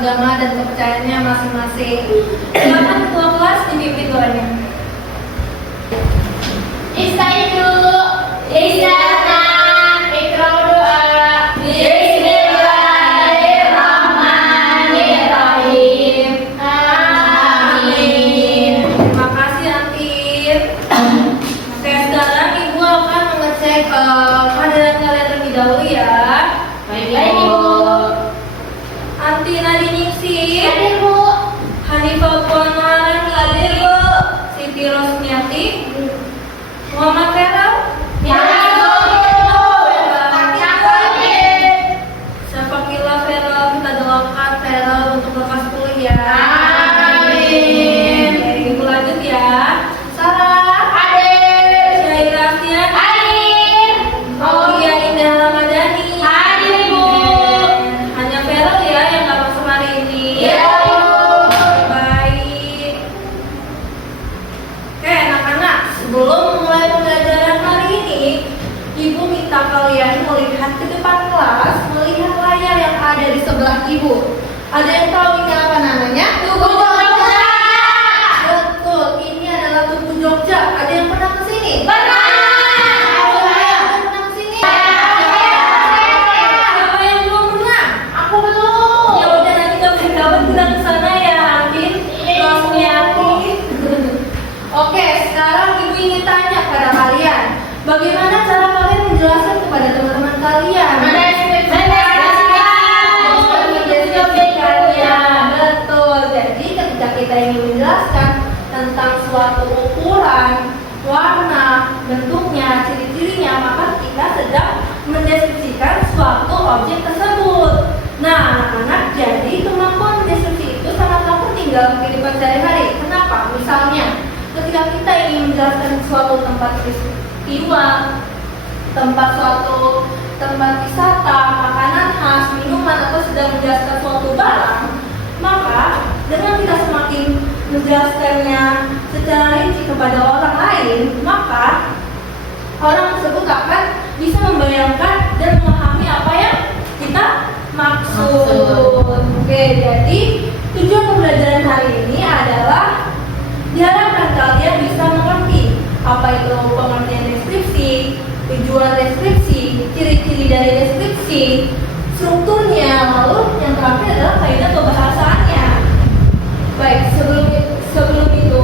agama dan kepercayaannya masing-masing. Silakan ketua kelas dipimpin doanya. Istaitu, istana, ikrar doa. Bismillahirrahmanirrahim. Amin. Terima kasih Antin. Oke, sekarang Ibu akan mengecek kehadiran kalian terlebih dahulu ya. Baik, Ibu. Anti Nadiningsih, Hadir, Bu. Hanifah Puan Maharani hadir, Bu. Siti Rosmiati, Muhammad Feral, Syafaqillah Feral, kita doakan Feral untuk lekas pulih ya. Amin. Oke, Ibu lanjut ya. Sarah, Hadir. Syairah Fian, Hadir. Aulia Indah Ramadhani, Hadir, Bu. hanya Feral ya yang nggak masuk hari ini. Iya, Bu. Baik. Oke, anak-anak, sebelum mulai pembelajaran hari ini, Ibu minta kalian melihat ke depan kelas, melihat layar yang ada di sebelah Ibu. Ada yang tahu ini apa namanya? Tugu Jogja. Betul, ini adalah Tugu Jogja. Ada yang pernah ke sini? Pernah. Ada yang pernah ke sini? Siapa yang belum pernah? Aku belum. Ya udah, nanti kapan-kapan kita ke sana ya, Antin. Iya, Rosmiati. Oke, sekarang Ibu ingin tanya pada kalian, bagaimana cara kalian menjelaskan kepada teman-teman kalian? Betul. Jadi ketika kita ingin menjelaskan tentang suatu ukuran, warna, bentuknya, ciri-cirinya, maka kita sedang mendeskripsikan suatu objek tersebut. Nah, anak-anak, jadi kemampuan mendeskripsi itu sangatlah penting dalam kehidupan sehari-hari. Kenapa? Misalnya, ketika kita ingin menjelaskan suatu tempat istimewa, suatu tempat wisata, makanan khas, minuman, atau sedang menjelaskan suatu barang, maka dengan kita semakin menjelaskannya secara rinci kepada orang lain, maka orang tersebut akan bisa membayangkan dan memahami apa yang kita maksud. Oke, jadi tujuan pembelajaran hari ini adalah diharapkan kalian bisa mengerti apa itu pengertian deskripsi, tujuan deskripsi, ciri-ciri dari deskripsi, strukturnya, lalu yang terakhir adalah kaidah pembahasannya. Baik, sebelum itu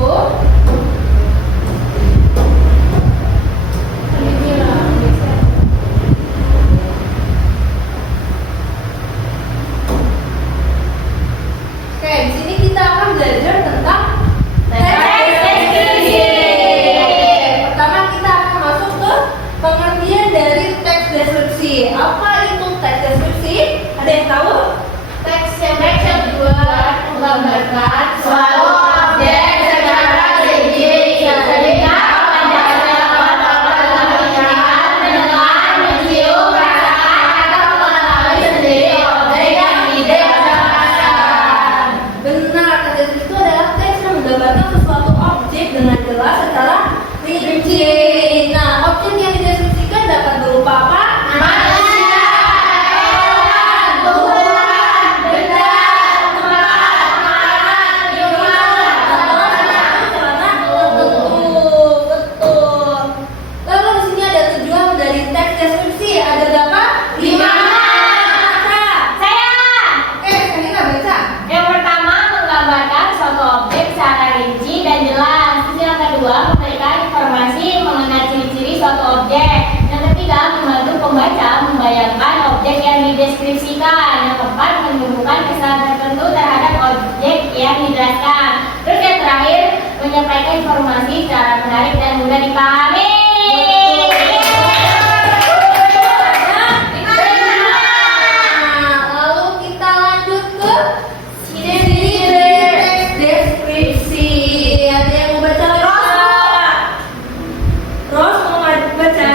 oke, di sini kita akan belajar tentang teks deskripsi. Pertama kita akan masuk ke pengertian dari teks deskripsi. Apa itu teks deskripsi? Ada yang tahu? Teks yang dibuat menggambarkan suatu objek secara rinci sehingga pendengar dengan mencium, rasakan atau mengalami sendiri objek yang dijelaskan. Benar, teks deskripsi itu adalah teks yang menggambarkan sesuatu objek dengan jelas secara rinci. Nah, objek yang dideskripsikan dapat berupa apa? Manusia, hewan, tumbuhan, benda, tempat, makanan, minuman, Betul. Lalu di sini ada tujuan dari teks deskripsi. Ada berapa? 5. Saya. Oke, Kanina baca. Yang pertama, menggambarkan suatu objek secara rinci dan jelas. Terus yang kedua, memberikan informasi mengenai ciri-ciri suatu objek. Yang ketiga, membantu pembaca membayangkan objek yang dideskripsikan. Yang keempat, menumbuhkan kesan tertentu terhadap objek yang dijelaskan. Terus yang terakhir, menyampaikan informasi secara menarik dan mudah dipahami. Nah, lalu kita lanjut ke ciri-ciri teks deskripsi. Ada yang mau baca lagi? Ros mau baca?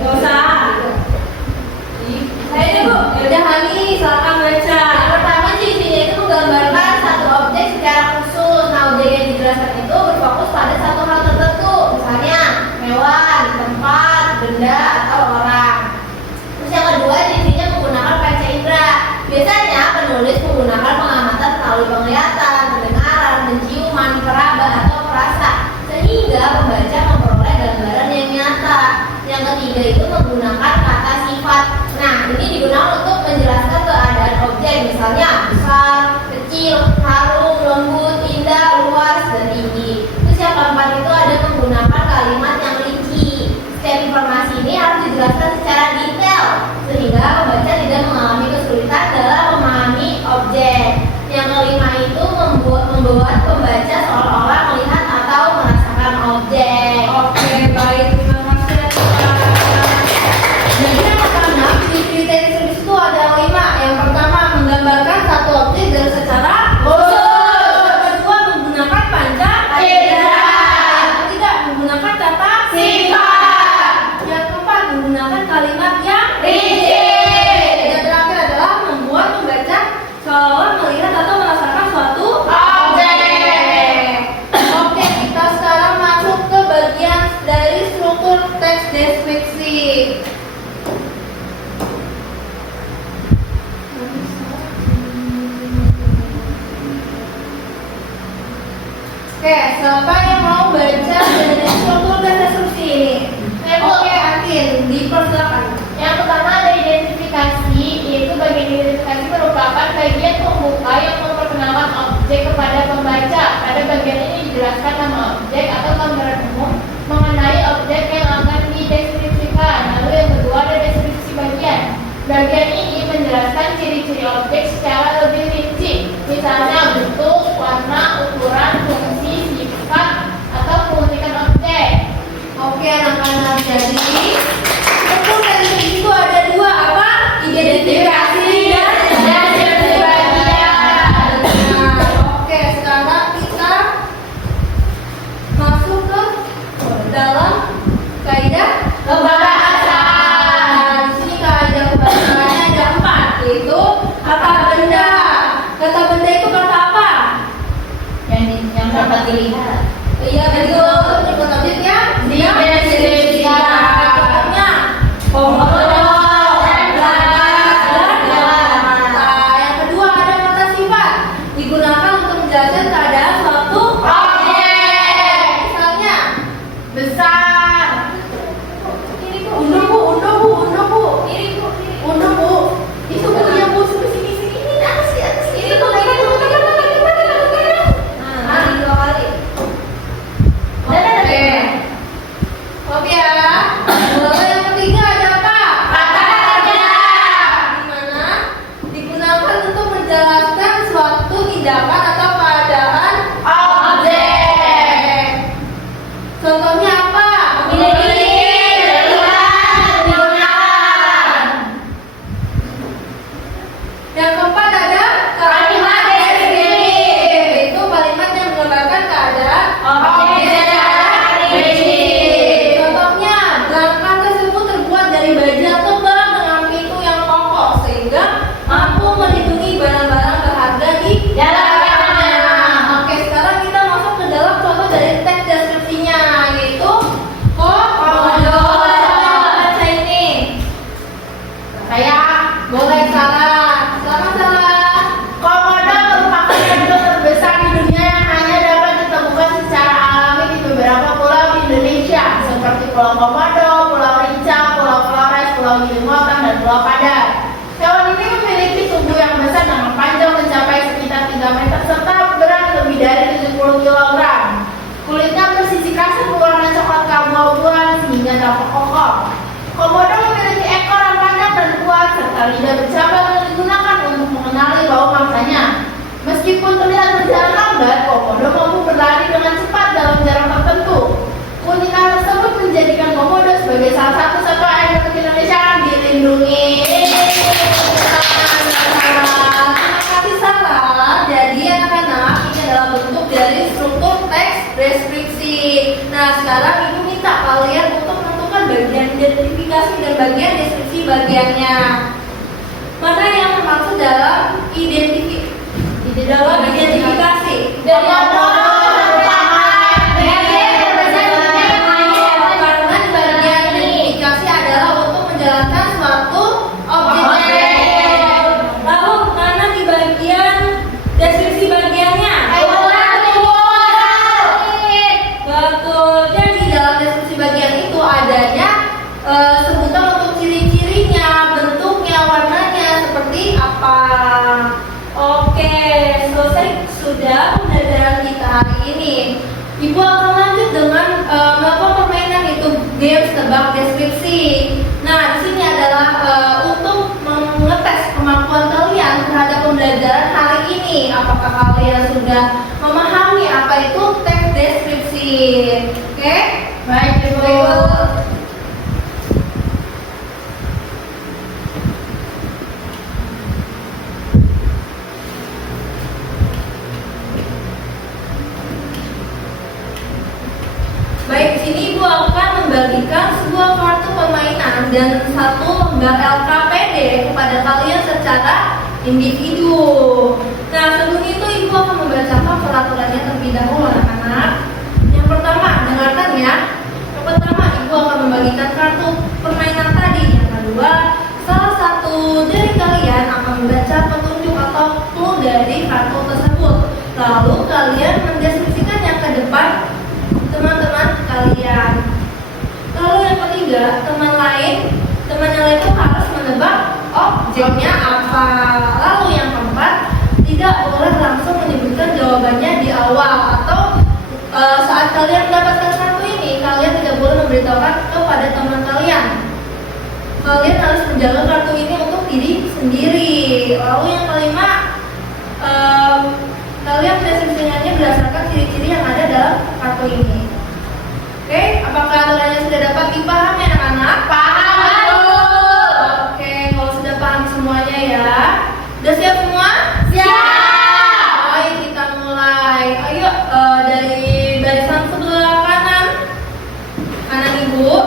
Gak usah. Saya deh Bu. Yaudah Hani, silakan baca. Yang pertama, ciri-cirinya itu menggambarkan satu objek secara khusus. Nah, objek yang dijelaskan itu berfokus pada satu hal tertentu. Misalnya, mewah. misalnya besar, kecil, harum, lembut, indah, luas, dan tinggi. Terus yang keempat itu ada menggunakan kalimat yang rinci. Setiap informasi ini harus dijelaskan secara detail sehingga pembaca tidak mengalami kesulitan dalam memahami objek. Yang kelima itu membuat pembaca seolah-olah melihat atau merasakan objek. Oke, baik, terima kasih. Jadi yang pertama, ciri-ciri deskripsi itu ada 5. Yang pertama, menggambarkan satu objek dengan secara yang kedua, menggunakan panca indera. Yang ketiga, menggunakan kata sifat. Yang keempat, menggunakan kalimat yang rinci. Yang terakhir adalah membuat pembaca seolah melihat atau merasakan suatu objek. Oke, kita sekarang masuk ke bagian dari struktur teks deskripsi. Oke, siapa yang mau baca dari struktur teks deskripsi ini? Oke, Akin, dipersilakan. Yang pertama ada identifikasi, yaitu bagian identifikasi merupakan bagian pembuka yang memperkenalkan objek kepada pembaca. Pada bagian ini dijelaskan nama objek atau gambaran umum mengenai objek yang akan dideskripsikan. Lalu yang kedua ada deskripsi bagian. Bagian ini menjelaskan ciri-ciri objek secara lebih rinci, misalnya bentuk, warna, ukuran, fungsi, sifat, atau keunikan objek. Oke, anak-anak, jadi struktur deskripsi itu ada 2, apa? Identifikasi dan deskripsi bagian. Nah, oke, sekarang kita masuk ke dalam kaidah kebahasan. Di sini kaidah kebahasannya ada 4, yaitu kata benda. Kata benda itu kata apa? Yang dapat dilihat. Iya, betul. Nyebut objek yang dideskripsikan. Contohnya komodo, langit, dan mata. Yang kedua ada kata sifat, digunakan untuk menjelaskan keadaan suatu objek. Misalnya besar. Ini bu, undo bu. Ini bu, undo bu. Itu bukunya bu, sini. Ini atas. Ini bu, ini. Nah, 2 kali. Oke ya. Lalu yang ketiga ada apa? Kata kerja. Dimana digunakan untuk menjelaskan suatu tindakan atau keadaan objek. Contohnya apa? Memiliki, terlihat, digunakan. Yang keempat ada kalimat deskriptif. Itu kalimat yang menggambarkan keadaan objek secara rinci. Contohnya, belakang tersebut terbuat dari baja tebal dengan pintu yang kokoh sehingga mampu melindungi barang-barang berharga di dalamnya. Oke, sekarang kita masuk ke dalam contoh dari teks deskripsinya, yaitu komodo. Baca ini. Saya boleh salah. Selamat salah. Komodo merupakan penduduk terbesar di dunia yang hanya dapat ditemukan secara alami di beberapa pulau di Indonesia, seperti Pulau Komodo, Pulau Rinca, Pulau Flores, Pulau Gilimantan, dan Pulau Padar. Hewan ini memiliki tubuh yang besar dengan panjang mencapai sekitar 3 meter serta berat lebih dari 70 kg. Kulitnya bersisi kasar berwarna coklat keabu-abuan sehingga tampak kokoh. Komodo memiliki ekor yang panjang dan kuat serta lidah bercabang yang digunakan untuk mengenali bau mangsanya. Meskipun terlihat berjalan lambat, komodo mampu berlari dengan cepat dalam jarak tertentu. Keunikan tersebut menjadikan komodo sebagai salah satu satwa endemik Indonesia yang dilindungi. Terima kasih salah. Jadi anak-anak, ini adalah bentuk dari struktur teks deskripsi. Nah, sekarang ibu minta kalian untuk menentukan bagian identifikasi dan bagian deskripsi bagiannya. Mana yang termasuk dalam identifikasi? Dari Karena di bagian identifikasi adalah untuk menjelaskan suatu objek. Lalu mana di bagian deskripsi bagiannya? Betul. Jadi dalam deskripsi bagian itu adanya sebutan untuk ciri-cirinya, bentuknya, warnanya seperti apa. ini. Ibu akan lanjut dengan melakukan permainan itu games tebak deskripsi. Nah, di sini adalah untuk mengetes kemampuan kalian terhadap pembelajaran hari ini. Apakah kalian sudah memahami apa itu teks deskripsi? Oke? Baik, Ibu. Baik, di sini Ibu akan membagikan sebuah kartu permainan dan satu lembar LKPD kepada kalian secara individu. Nah, sebelum itu Ibu akan membacakan peraturannya terlebih dahulu, anak-anak. Yang pertama, dengarkan ya. Yang pertama, Ibu akan membagikan kartu permainan tadi. Yang kedua, salah satu dari kalian akan membaca petunjuk atau clue dari kartu tersebut. Lalu kalian mendeskripsikannya ke depan teman-teman kalian. Lalu yang ketiga, teman yang lain itu harus menebak objeknya apa. Lalu yang keempat, tidak boleh langsung menyebutkan jawabannya di awal atau saat kalian mendapatkan kartu ini, kalian tidak boleh memberitahukan kepada teman kalian. Kalian harus menjaga kartu ini untuk diri sendiri. Lalu yang kelima, kalian mendeskripsikannya berdasarkan ciri-ciri yang ada dalam kartu ini. Oke, apakah aturannya sudah dapat dipahami anak-anak? Paham. Oke, kalau sudah paham semuanya ya. Udah siap semua? Siap. Baik, kita mulai. Ayo dari barisan sebelah kanan Ibu,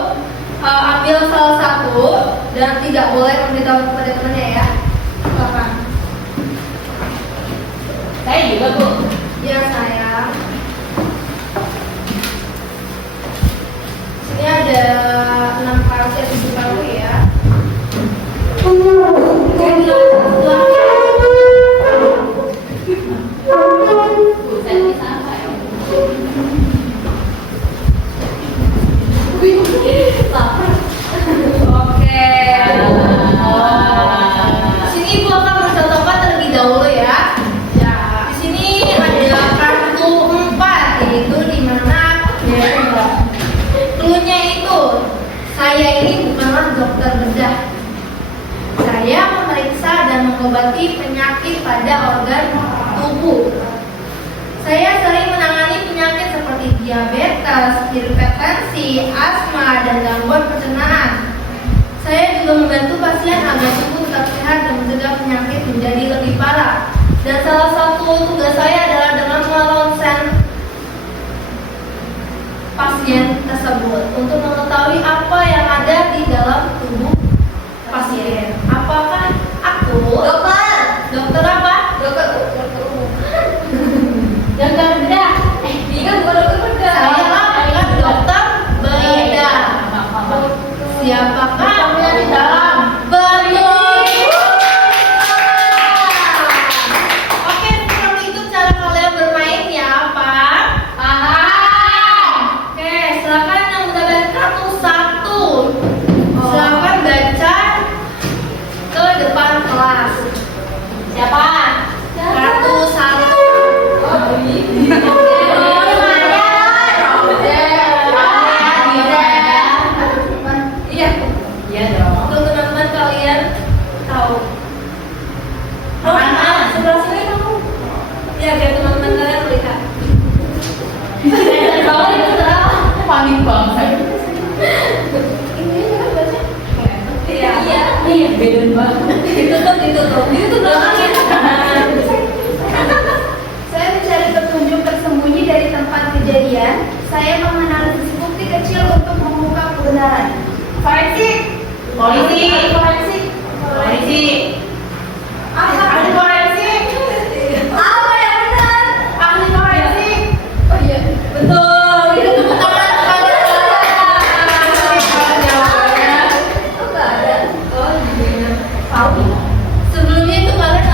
ambil salah satu dan tidak boleh memberitahu kepada temannya ya. Silakan. Saya juga, Bu. Ya sayang. Ini ada 6 kartu ya, 7 kartu ya. Oke, Buset, ini sama ya. Oke. Sini Ibu akan mencontohkan terlebih dahulu ya. Ya. Di sini ada kartu 4, yaitu di mana ya. Cluenya itu, saya ini bukanlah dokter bedah. Saya memeriksa dan mengobati penyakit pada organ tubuh. Saya sering menangani penyakit seperti diabetes, hipertensi, asma, dan gangguan pencernaan. Saya juga membantu pasien agar tubuh tetap sehat dan mencegah penyakit menjadi lebih parah. Dan salah satu tugas saya adalah dengan meronsen pasien tersebut untuk mengetahui apa yang ada di dalam tubuh pasien. Apakah aku dokter apa? Dokter umum. Dokter bedah. Ini kan bukan dokter bedah. Saya bukan dokter bedah. Siapakah yang di dalam? Betul. Oke, seperti itu cara kalian bermain ya, Pak. Paham. Oke, silakan yang mendapatkan kartu 1. Silakan baca ke depan kelas. Siapa? Kartu 1. Iya. Iya dong. Untuk teman-teman kalian tahu. Mana? Sebelah sini kamu. Ya, biar teman-teman kalian melihat. Kalau itu terang, panik banget. Ini kan baca. Iya. Iya, beda banget. Ditutup. Itu belakangnya. Saya mencari petunjuk tersembunyi dari tempat kejadian. Saya menganalisis bukti kecil untuk mengungkap kebenaran. Forensik. Polisi. Forensik. Polisi. Ahli forensik. Apa yang benar? Ahli forensik. Oh iya. Betul. Itu tepuk tangan kepada Oh, nggak ada. Oh, iya. Sebelumnya itu kalian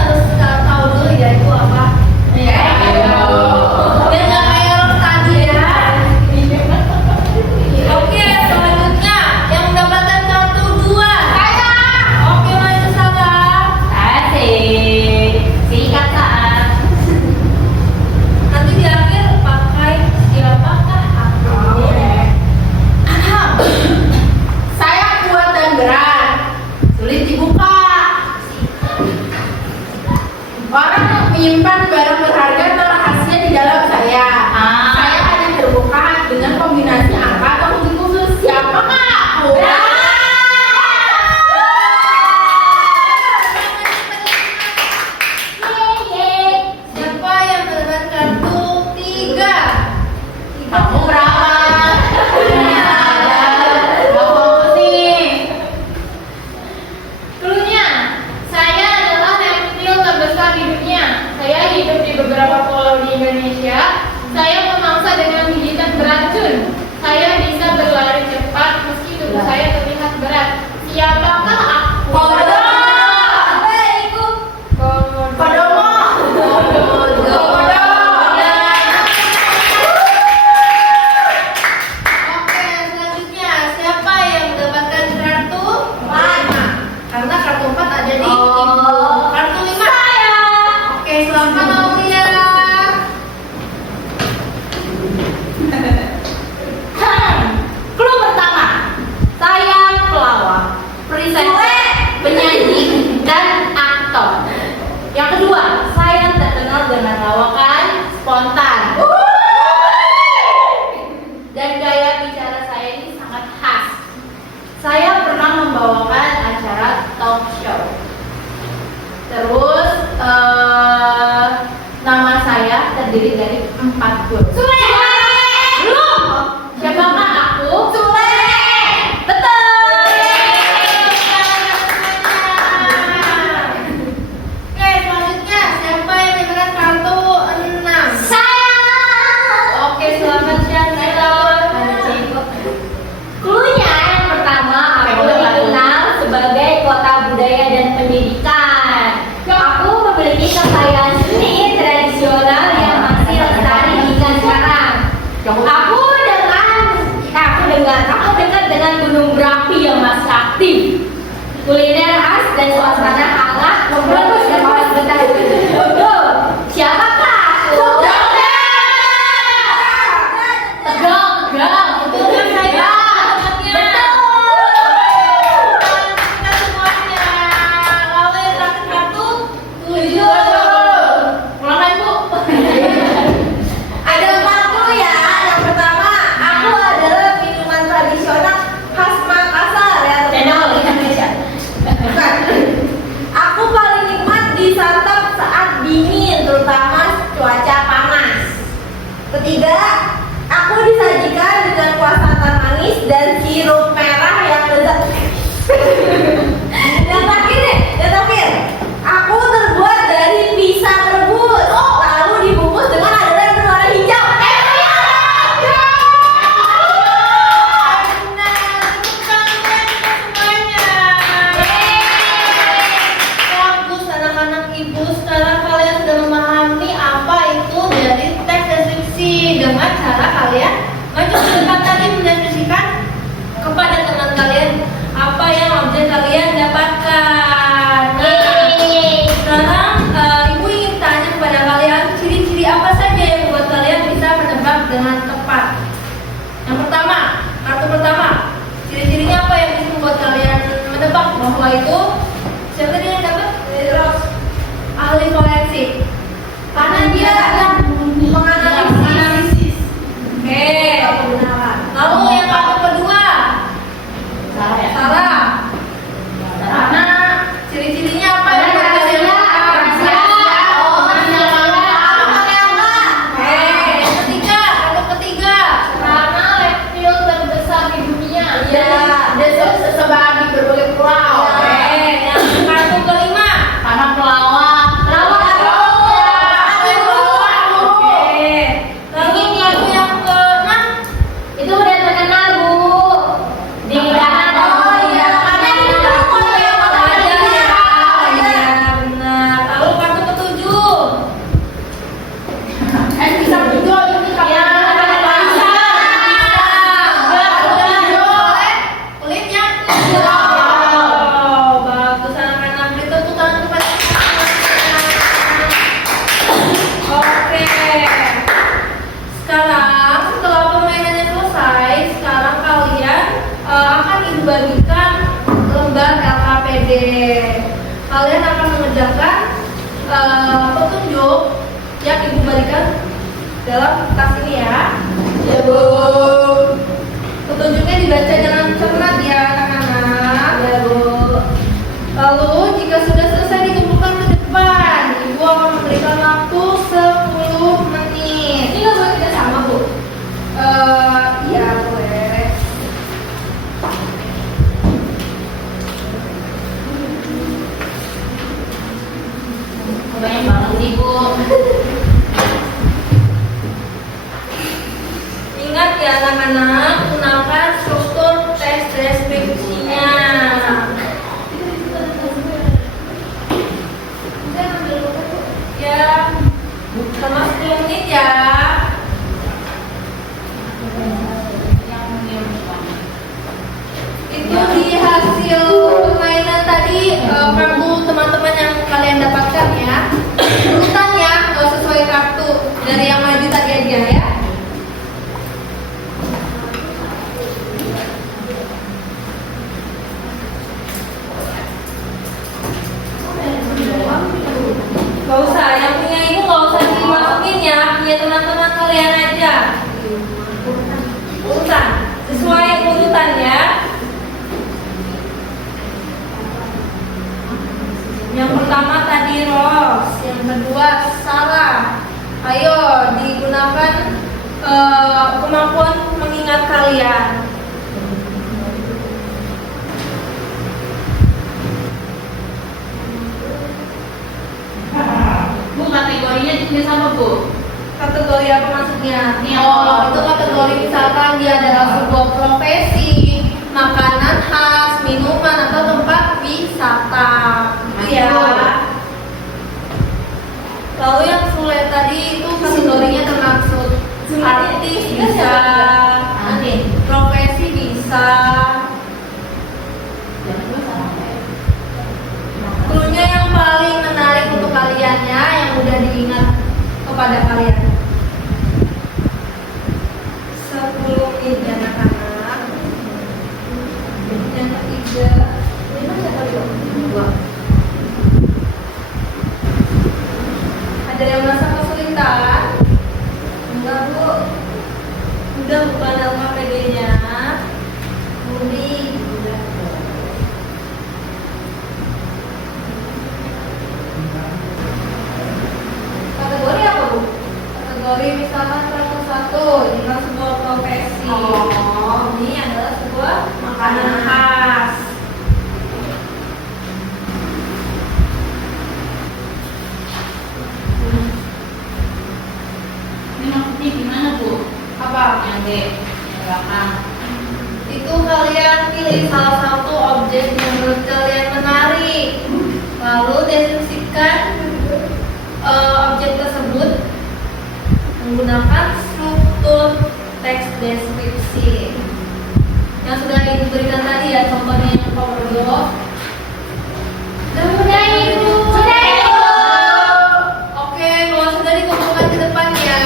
menyimpan barang berharga atau rahasia di dalam saya. Saya hanya terbuka dengan kombinasi angka atau kunci khusus. Siapakah aku? Siapa yang menemukan kartu 3? Kamu berapa? Cluenya, saya adalah reptil terbesar di dunia. Saya hidup di beberapa pulau di Indonesia. Saya memangsa dengan gigitan beracun. Saya bisa berlari cepat meski tubuh saya terlihat berat. Siapakah aku? Kodomo. Oke, selanjutnya siapa yang mendapatkan kartu 5? Karena kartu 4 ada di ibu. Kartu 5. Oke, selamat Aulia. Clue pertama, saya pelawak, presenter, penyanyi, dan aktor. Yang kedua, saya terkenal dengan lawakan spontan. Dan gaya bicara saya ini sangat khas. Saya pernah membawakan acara talk show. Terus nama saya terdiri dari 4 huruf. Belum. Siapakah aku? Betul. Oke, selanjutnya siapa yang mendapatkan kartu 6? Oke, selamat siang Taylor. Cluenya yang pertama, aku dikenal sebagai kota budaya dan pendidikan. Aku memiliki kekayaan seni tradisional yang masih lestari hingga sekarang. Aku dekat dengan gunung berapi yang masih aktif. Kuliner khas dan suasana hangat membuat masyarakat betah. Betul. Siapakah aku? Tegang. Itu kan saya. Betul. Kita semuanya. Lalu yang terakhir kartu 7. Ulangan, Bu. Ada 4 clue ya. Yang pertama, aku adalah minuman tradisional khas Makassar ya. Channel Indonesia. Bukan. Aku paling nikmat disantap saat dingin, terutama cuaca panas. Ketiga, aku disajikan dengan kuah santan manis dan sirup merah yang lezat. Yang terakhir, aku terbuat dari pisang rebus, lalu dibungkus dengan adonan berwarna hijau. Bagus anak-anak ibu, sekarang kalian sudah memahami apa itu dari teks deskripsi dengan cara kalian maju ke depan tadi mendeskripsikan kepada teman kalian apa yang objek kalian dapatkan. Sekarang ibu ingin tanya kepada kalian ciri-ciri apa saja yang membuat kalian bisa menebak dengan tepat. Yang pertama, kartu pertama, ciri-cirinya apa yang bisa membuat kalian menebak bahwa itu siapa tadi yang dapat? Rose, ahli forensik. Karena dia menganalisis. Oke. Lalu yang kartu kedua, Sarah. Karena ciri-cirinya apa yang membuat kalian yang ketiga, kartu ketiga. Karena reptil terbesar di dunia. Dia sebar di berbagai pulau. Oke. dalam kertas ini ya. Ya, Bu. Petunjuknya dibaca dengan cermat ya anak-anak. Ya, Bu. Lalu jika sudah selesai dikumpulkan ke depan, Ibu akan memberikan waktu 10 menit. Ini nggak boleh kita sama, Bu. Iya boleh. Banyak banget sih, Bu. Ingat ya anak-anak, gunakan struktur teks deskripsinya. Ya, sama 10 menit ya. Itu di hasil permainan tadi, kartu teman-teman yang kalian dapatkan ya. Urutan ya, nggak sesuai kartu. Dari yang maju tadi aja ya. Gak usah, yang punya itu gak usah dimasukin ya, punya teman-teman kalian aja. Urutan, sesuai urutan ya. Yang pertama tadi Ros, yang kedua Sarah. Ayo digunakan kemampuan mengingat kalian. Bu, kategorinya juga sama, Bu. Kategori apa maksudnya? Iya. Oh, itu kategori misalkan dia adalah sebuah profesi, makanan khas, minuman atau tempat wisata. Itu ya. Lalu yang sulit tadi itu kategorinya termasuk artis bisa, profesi bisa. Cluenya yang paling menarik untuk kalian ya, yang udah diingat kepada kalian. 10 menit ya anak-anak. Yang ketiga, ini masih kali dua. Ada yang merasa kesulitan? Enggak Bu. Udah bukan nama PD-nya. Budi. Kategori apa Bu? Kategori misalkan salah satu, ini adalah sebuah profesi. Ini adalah sebuah makanan khas. Ini maksudnya gimana, Bu? Apa? Yang D, yang belakang. Itu kalian pilih salah satu objek yang menurut kalian menarik, lalu deskripsikan objek tersebut menggunakan struktur teks deskripsi yang sudah diberikan tadi ya, contohnya yang PowerPoint. Sudah, Ibu. Sudah, Ibu. Oke, kalau sudah dikumpulkan ke depan ya.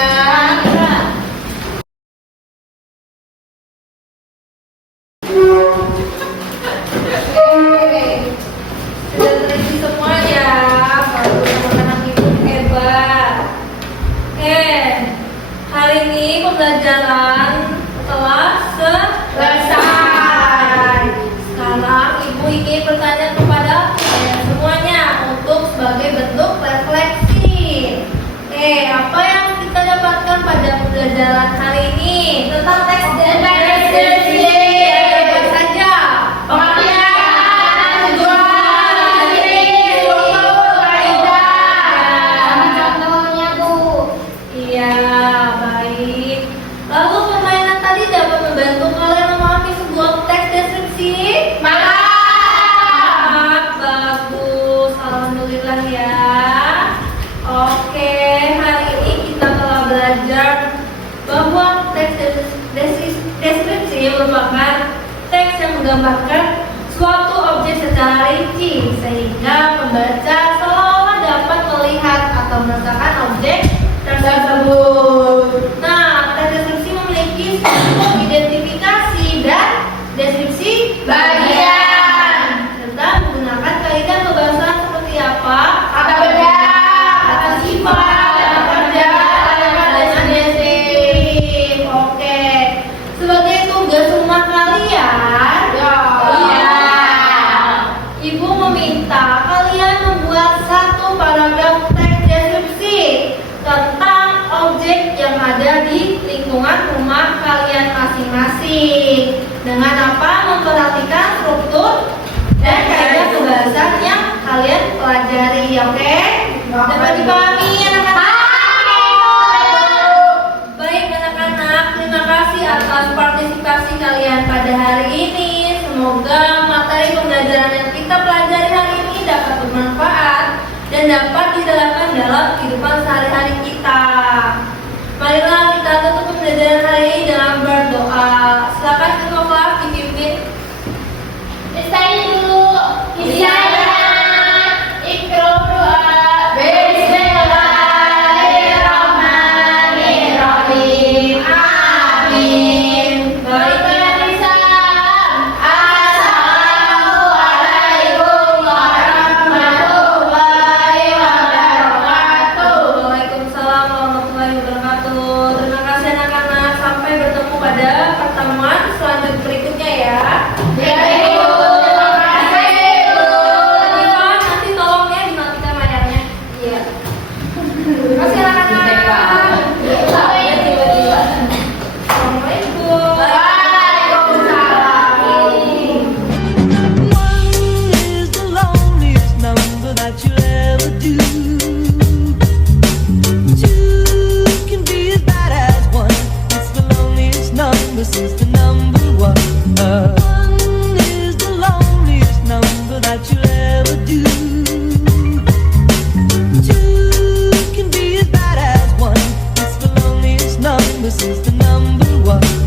Oke, sudah terisi semuanya. Baru anak-anak ibu hebat. Oke, hari ini pembelajaran telah selesai. Sekarang ibu ingin bertanya kepada kalian semuanya untuk sebagai bentuk refleksi. Apa yang kita dapatkan pada pembelajaran hari ini tentang teks deskripsi? Apa saja? Pengertian, tujuan, ciri, struktur, kaidah. Contohnya, Bu. Iya, baik. Lalu permainan tadi dapat membantu kalian memahami sebuah teks deskripsi? Bagus, alhamdulillah ya. Oke, hari ini kita telah belajar bahwa teks deskripsi merupakan teks yang menggambarkan suatu objek secara rinci sehingga pembaca seolah dapat melihat atau merasakan objek tersebut. Nah, teks deskripsi memiliki struktur identifikasi dan deskripsi bagian serta menggunakan kaidah pembahasan seperti apa? Kata benda, kata sifat, kata kerja, kata dengan tua